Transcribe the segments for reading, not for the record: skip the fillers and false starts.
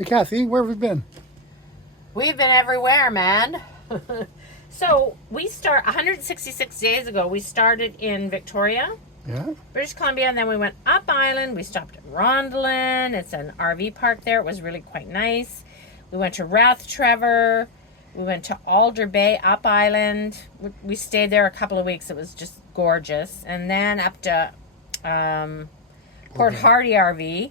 Hey, Kathie, where have we been? We've been everywhere, man. So we start 166 days ago. We started in Victoria, Yeah? British Columbia, and then we went up island. We stopped at Rondelin. It's an RV park there. It was really quite nice. We went to Rathtrevor. We went to Alder Bay, up island. We stayed there a couple of weeks. It was just gorgeous. And then up to Port Hardy RV.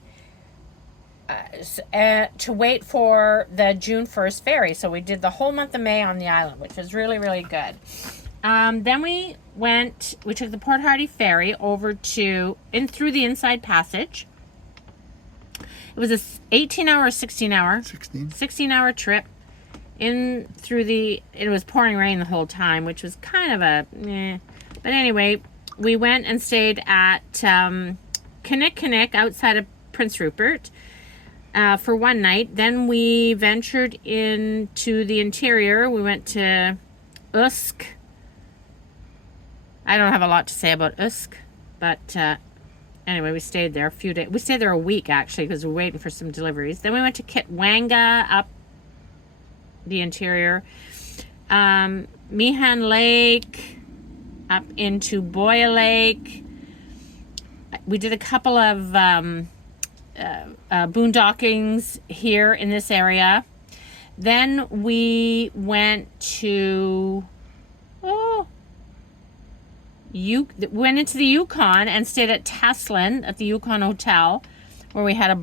To wait for the June 1st ferry. So we did the whole month of May on the island, which was really, really good. Then we took the Port Hardy ferry over through the Inside Passage. It was a 18-hour, 16-hour? 16-hour trip it was pouring rain the whole time, which was kind of But anyway, we went and stayed at Kinnick outside of Prince Rupert. For one night. Then we ventured into the interior. We went to Usk. I don't have a lot to say about Usk, but anyway, we stayed there a few days. We stayed there a week, actually, because we were waiting for some deliveries. Then we went to Kitwanga, up the interior. Meehan Lake, up into Boya Lake. We did a couple of boondockings here in this area. Then we went to went into the Yukon and stayed at Teslin at the Yukon Hotel, where we had a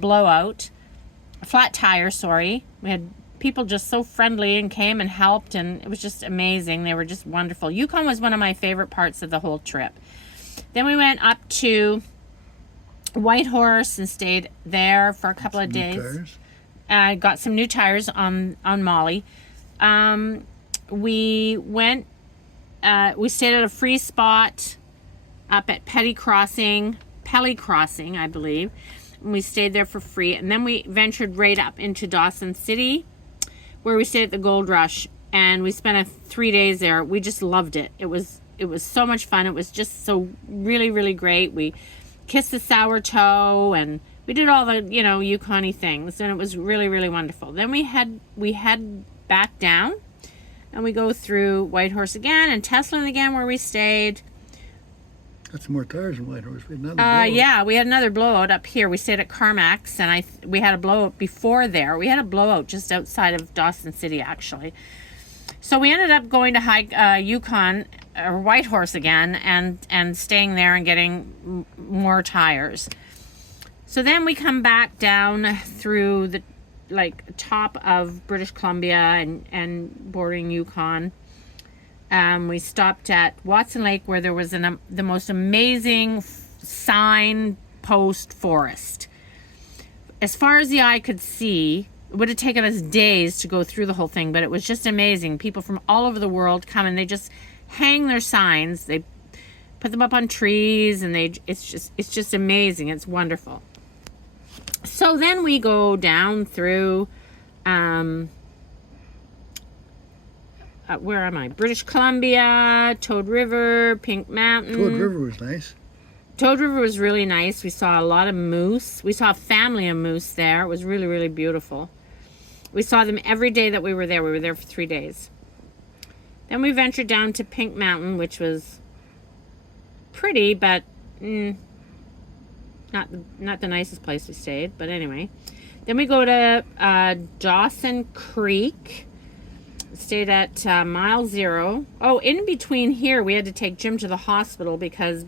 flat tire, sorry. We had people just so friendly and came and helped, and it was just amazing. They were just wonderful. Yukon was one of my favorite parts of the whole trip. Then we went up to Whitehorse and stayed there for a couple of days. I got some new tires on Molly. We stayed at a free spot up at Pelly Crossing, I believe. And we stayed there for free. And then we ventured right up into Dawson City, where we stayed at the Gold Rush. And we spent 3 days there. We just loved it. It was so much fun. It was just so really, really great. We kissed the sour toe, and we did all the Yukon-y things, and it was really, really wonderful. Then we head back down, and we go through Whitehorse again and Teslin again, where we stayed. Got some more tires in Whitehorse. We had another blowout. Yeah, we had another blowout up here. We stayed at Carmack's, and we had a blowout before there. We had a blowout just outside of Dawson City, actually. So we ended up going to hike Yukon or Whitehorse again and staying there and getting more tires. So then we come back down through the top of British Columbia and bordering Yukon. We stopped at Watson Lake, where there was the most amazing signpost forest. As far as the eye could see, it would have taken us days to go through the whole thing, but it was just amazing. People from all over the world come and they just hang their signs. They put them up on trees, and it's just amazing. It's wonderful. So then we go down through where am I? British Columbia, Toad River, Pink Mountain. Toad River was nice. Toad River was really nice. We saw a lot of moose. We saw a family of moose there. It was really, really beautiful. We saw them every day that we were there. We were there for 3 days. Then we ventured down to Pink Mountain, which was pretty, but not the nicest place we stayed. But anyway. Then we go to Dawson Creek. Stayed at Mile Zero. Oh, in between here, we had to take Jim to the hospital because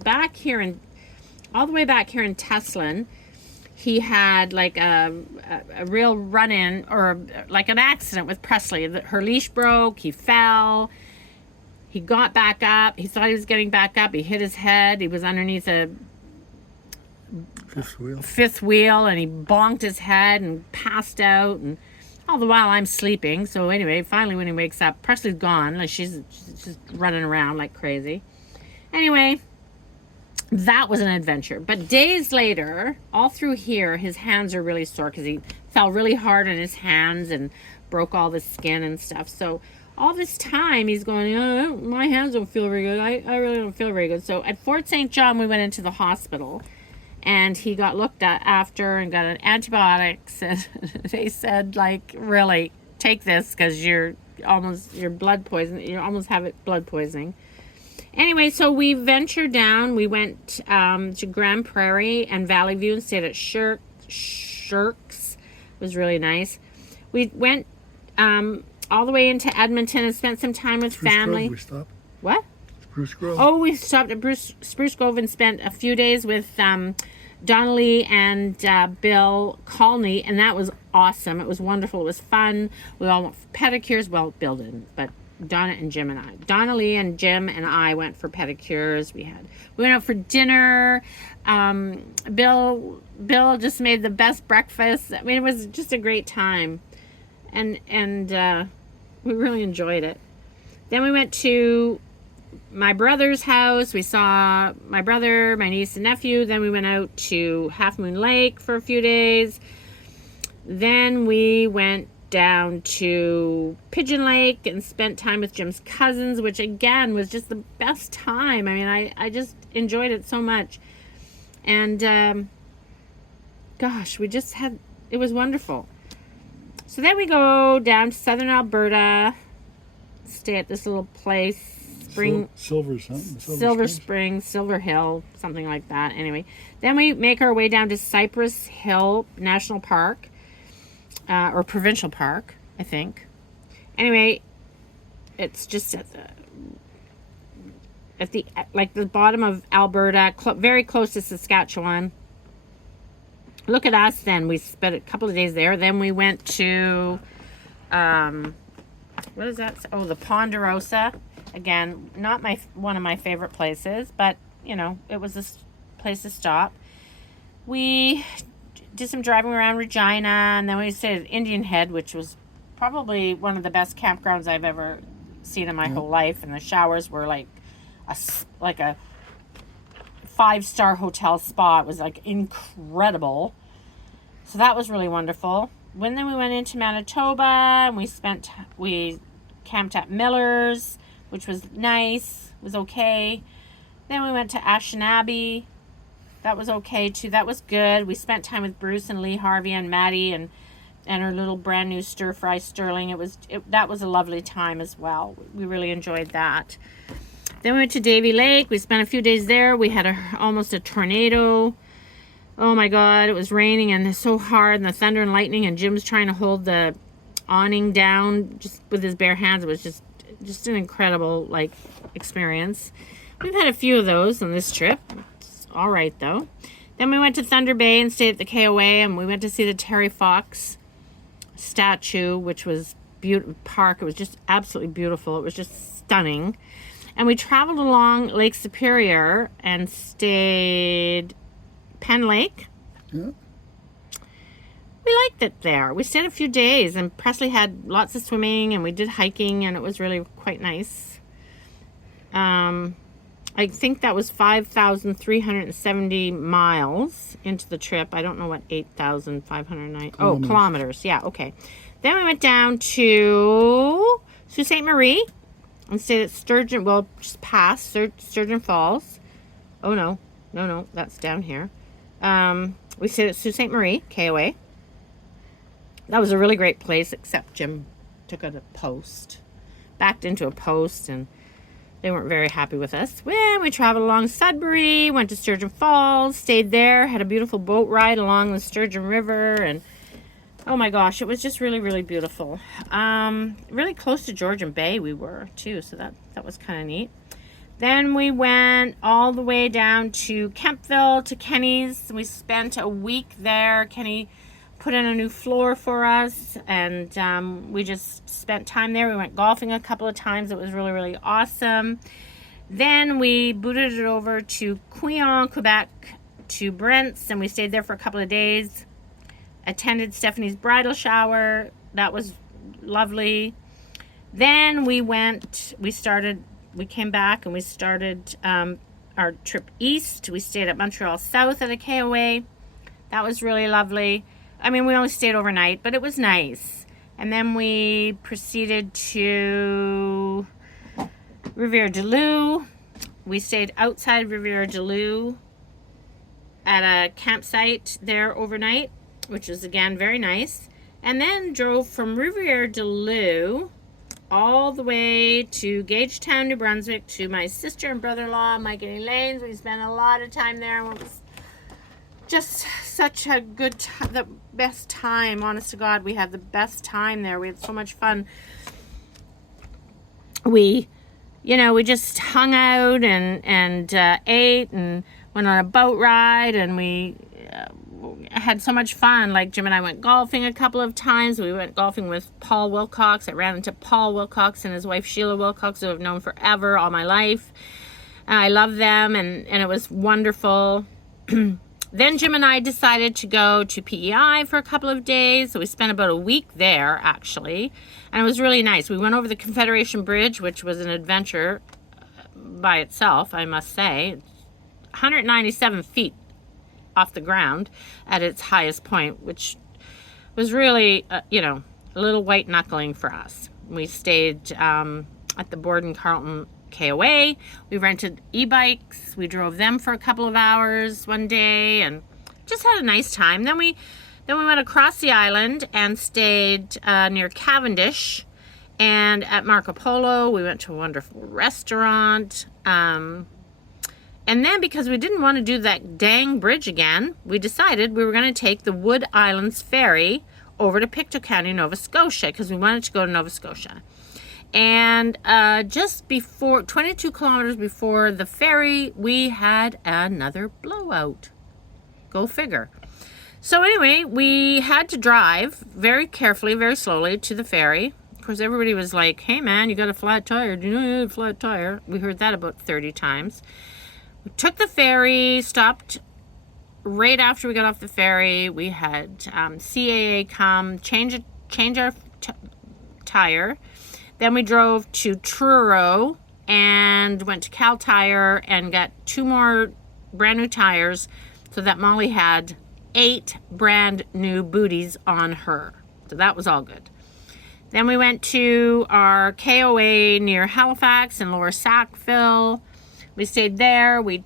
all the way back here in Teslin, he had a real run-in, or like an accident with Presley. Her leash broke, he fell, he got back up, he thought he was getting back up, he hit his head, he was underneath a fifth wheel, and he bonked his head and passed out, and all the while I'm sleeping. So anyway, finally when he wakes up, Presley's gone. She's just running around like crazy. Anyway, that was an adventure. But days later, all through here, his hands are really sore because he fell really hard on his hands and broke all the skin and stuff. So all this time he's going, my hands don't feel very good. I really don't feel very good. So at Fort St. John, we went into the hospital, and he got looked at after and got an antibiotics, and they said, like, really, take this because you're blood poison. You almost have it blood poisoning. Anyway, so we ventured down. We went to Grand Prairie and Valley View and stayed at Shirks. It was really nice. We went all the way into Edmonton and spent some time with family. Grove, we stopped. What? Spruce Grove. Oh, we stopped at Spruce Grove and spent a few days with Donnelly and Bill Colney, and that was awesome. It was wonderful. It was fun. We all went for pedicures. Well, Bill didn't, but Donna and Jim and I. Donnelly and Jim and I went for pedicures. We went out for dinner. Bill just made the best breakfast. I mean, it was just a great time, and we really enjoyed it. Then we went to my brother's house. We saw my brother, my niece, and nephew. Then we went out to Half Moon Lake for a few days. Then we went down to Pigeon Lake and spent time with Jim's cousins, which again was just the best time. I mean, I just enjoyed it so much. And gosh, it was wonderful. So then we go down to southern Alberta, stay at this little place, Silver Springs, Silver Hill, something like that. Anyway, then we make our way down to Cypress Hill National Park, or Provincial Park, I think. Anyway, it's just at the bottom of Alberta, very close to Saskatchewan. Look at us then. We spent a couple of days there. Then we went to, what is that? Oh, the Ponderosa. Again, not one of my favorite places, but, you know, it was a place to stop. We did some driving around Regina, and then we stayed at Indian Head, which was probably one of the best campgrounds I've ever seen in my whole life. And the showers were like a 5-star hotel spa. It was like incredible. So that was really wonderful. Then we went into Manitoba, and we camped at Miller's, which was nice. It was okay. Then we went to Anishinaabe. That was okay too. That was good. We spent time with Bruce and Lee Harvey and Maddie and her little brand new stir fry Sterling. That was a lovely time as well. We really enjoyed that. Then we went to Davie Lake. We spent a few days there. We had almost a tornado. Oh my God, it was raining and so hard, and the thunder and lightning, and Jim's trying to hold the awning down just with his bare hands. It was just an incredible experience. We've had a few of those on this trip. It's all right though. Then we went to Thunder Bay and stayed at the KOA, and we went to see the Terry Fox statue, which was park. It was just absolutely beautiful. It was just stunning. And we traveled along Lake Superior and stayed Penn Lake. Yeah. We liked it there. We stayed a few days, and Presley had lots of swimming, and we did hiking, and it was really quite nice. I think that was 5,370 miles into the trip. I don't know what 8,509. Oh, kilometers. Yeah, okay. Then we went down to Sault Ste. Marie and stayed at Sturgeon. Well, just past Sturgeon Falls. Oh no, that's down here. We stayed at Sault Ste. Marie, KOA. That was a really great place, except Jim took out a post, backed into a post, and they weren't very happy with us. Well, we traveled along Sudbury, went to Sturgeon Falls, stayed there, had a beautiful boat ride along the Sturgeon River, and oh my gosh, it was just really, really beautiful. Really close to Georgian Bay we were too, so that was kind of neat. Then we went all the way down to Kempville, to Kenny's. We spent a week there. Kenny put in a new floor for us, and we just spent time there. We went golfing a couple of times. It was really, really awesome. Then we booted it over to Quéant, Quebec, to Brent's, and we stayed there for a couple of days. Attended Stephanie's bridal shower. That was lovely. Then we came back and we started our trip east. We stayed at Montreal South at a KOA. That was really lovely. I mean, we only stayed overnight, but it was nice. And then we proceeded to Rivière-du-Loup. We stayed outside Rivière-du-Loup at a campsite there overnight, which was again very nice. And then drove from Rivière-du-Loup all the way to Gagetown, New Brunswick, to my sister and brother-in-law, Mike and Elaine's. We spent a lot of time there, and it was just such a good the best time. Honest to God, we had the best time there. We had so much fun. We just hung out and ate and went on a boat ride, and we had so much fun. Like, Jim and I went golfing a couple of times. We went golfing with Paul Wilcox. I ran into Paul Wilcox and his wife Sheila Wilcox, who I've known forever, all my life. And I love them, and it was wonderful. Then Jim and I decided to go to PEI for a couple of days. So we spent about a week there, actually. And it was really nice. We went over the Confederation Bridge, which was an adventure by itself, I must say. 197 feet off the ground at its highest point, which was really, a little white knuckling for us. We stayed at the Borden Carlton KOA. We rented e-bikes. We drove them for a couple of hours one day and just had a nice time. Then we went across the island and stayed near Cavendish and at Marco Polo. We went to a wonderful restaurant. And then, because we didn't want to do that dang bridge again, we decided we were going to take the Wood Islands Ferry over to Pictou County, Nova Scotia, because we wanted to go to Nova Scotia. And just before, 22 kilometers before the ferry, we had another blowout. Go figure. So anyway, we had to drive very carefully, very slowly to the ferry. Of course, everybody was like, hey man, you got a flat tire. Do you know you had a flat tire? We heard that about 30 times. We took the ferry, stopped right after we got off the ferry. We had CAA come, change our tire. Then we drove to Truro and went to Cal Tire and got 2 more brand new tires, so that Molly had 8 brand new booties on her. So that was all good. Then we went to our KOA near Halifax in Lower Sackville. We stayed there. We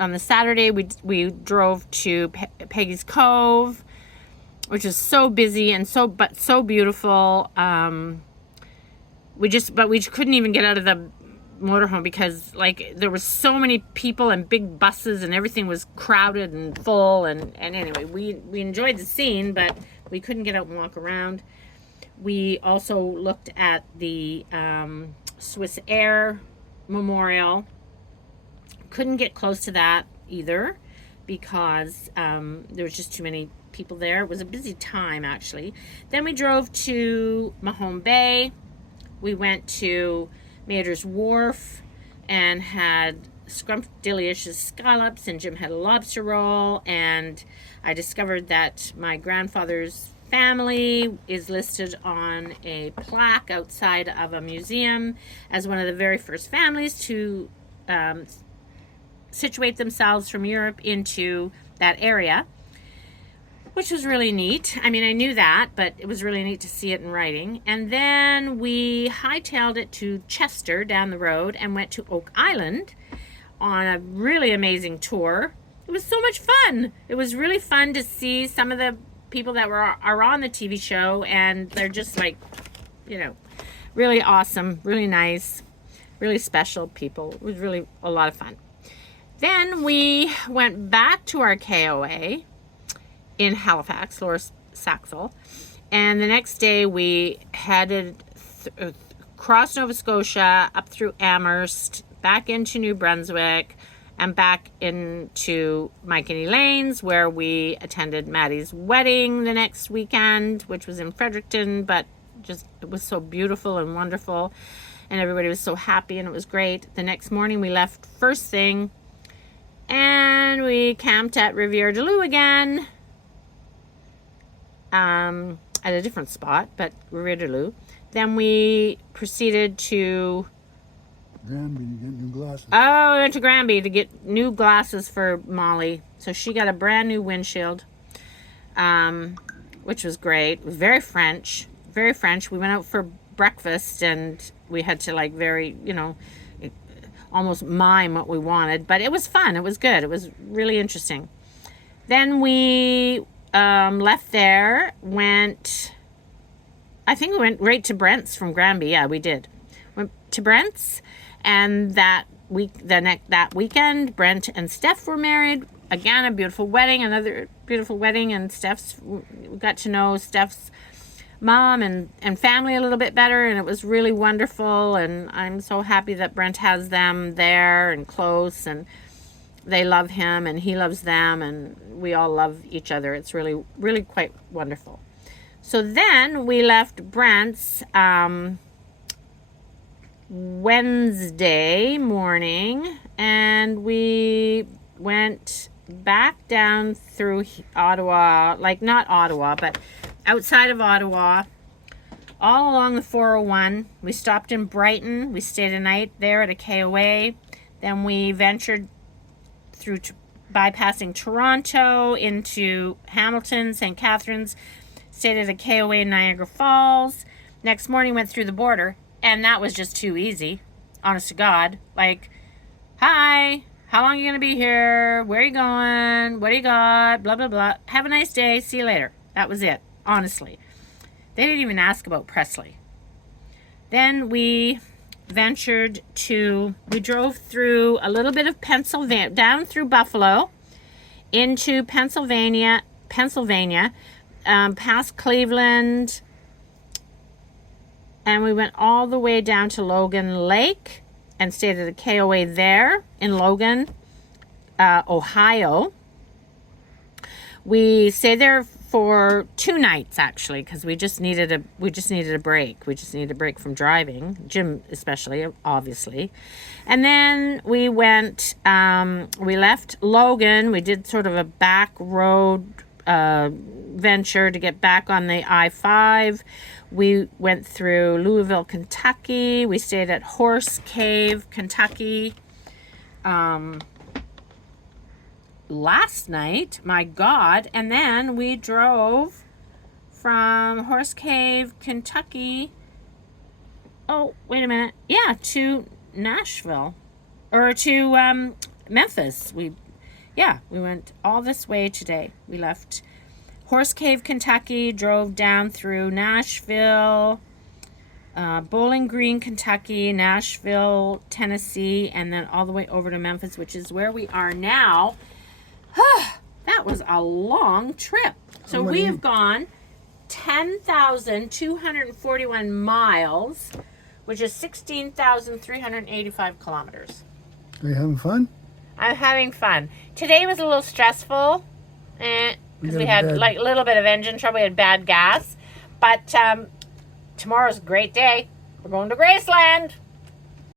on the Saturday we drove to Peggy's Cove, which is so busy and so beautiful. We couldn't even get out of the motorhome because there was so many people and big buses and everything was crowded and full, and anyway, we enjoyed the scene, but we couldn't get out and walk around. We also looked at the Swiss Air Memorial. Couldn't get close to that either because there was just too many people there. It was a busy time, actually. Then we drove to Mahone Bay. We went to Mayor's Wharf and had scrumptious scallops, and Jim had a lobster roll, and I discovered that my grandfather's family is listed on a plaque outside of a museum as one of the very first families to situate themselves from Europe into that area, which was really neat. I mean, I knew that, but it was really neat to see it in writing. And then we hightailed it to Chester down the road and went to Oak Island on a really amazing tour. It was so much fun. It was really fun to see some of the people that are on the TV show, and they're just really awesome, really nice, really special people. It was really a lot of fun. Then we went back to our KOA in Halifax, Lower Sackville, and the next day we headed across Nova Scotia, up through Amherst, back into New Brunswick, and back into Mike and Elaine's, where we attended Maddie's wedding the next weekend, which was in Fredericton, but just it was so beautiful and wonderful, and everybody was so happy, and it was great. The next morning we left first thing, and we camped at Rivière-du-Loup again, at a different spot, but Rivière-du-Loup. Then we proceeded to Granby to get new glasses. we went to Granby to get new glasses for Molly. So she got a brand new windshield, which was great. It was very French, very French. We went out for breakfast and we had to almost mime what we wanted, but it was fun. It was good. It was really interesting. Then we left there, I think we went right to Brent's from Granby. Yeah, we did. Went to Brent's, and that weekend, Brent and Steph were married. Again, a beautiful wedding, another beautiful wedding, and we got to know Steph's mom and family a little bit better, and it was really wonderful, and I'm so happy that Brent has them there and close, and they love him and he loves them, and we all love each other. It's really, really quite wonderful. So then we left Brent's Wednesday morning, and we went back down through Ottawa, like not Ottawa, but outside of Ottawa, all along the 401. We stopped in Brighton. We stayed a night there at a KOA. Then we ventured through bypassing Toronto into Hamilton, St. Catharines, stayed at a KOA in Niagara Falls. Next morning went through the border, and that was just too easy, honest to God. Like, hi, how long are you going to be here? Where are you going? What do you got? Blah, blah, blah. Have a nice day. See you later. That was it, honestly. They didn't even ask about Presley. Then we drove through a little bit of Pennsylvania, down through Buffalo, into Pennsylvania, past Cleveland, and we went all the way down to Logan Lake and stayed at a KOA there in Logan, Ohio. We stayed there for 2 nights, actually, because we just needed a break. We just needed a break from driving, Jim especially, obviously. And then we went, we left Logan. We did sort of a back road venture to get back on the I-5. We went through Louisville, Kentucky. We stayed at Horse Cave, Kentucky. Last night, my God, and then we drove from Horse Cave, Kentucky. Oh, wait a minute. Yeah, to Nashville, or to Memphis. We went all this way today. We left Horse Cave, Kentucky, drove down through Nashville, Bowling Green, Kentucky, Nashville, Tennessee, and then all the way over to Memphis, which is where we are now. That was a long trip. So we have gone 10,241 miles, which is 16,385 kilometers. Are you having fun? I'm having fun. Today was a little stressful because we had like a little bit of engine trouble. We had bad gas. But tomorrow's a great day. We're going to Graceland.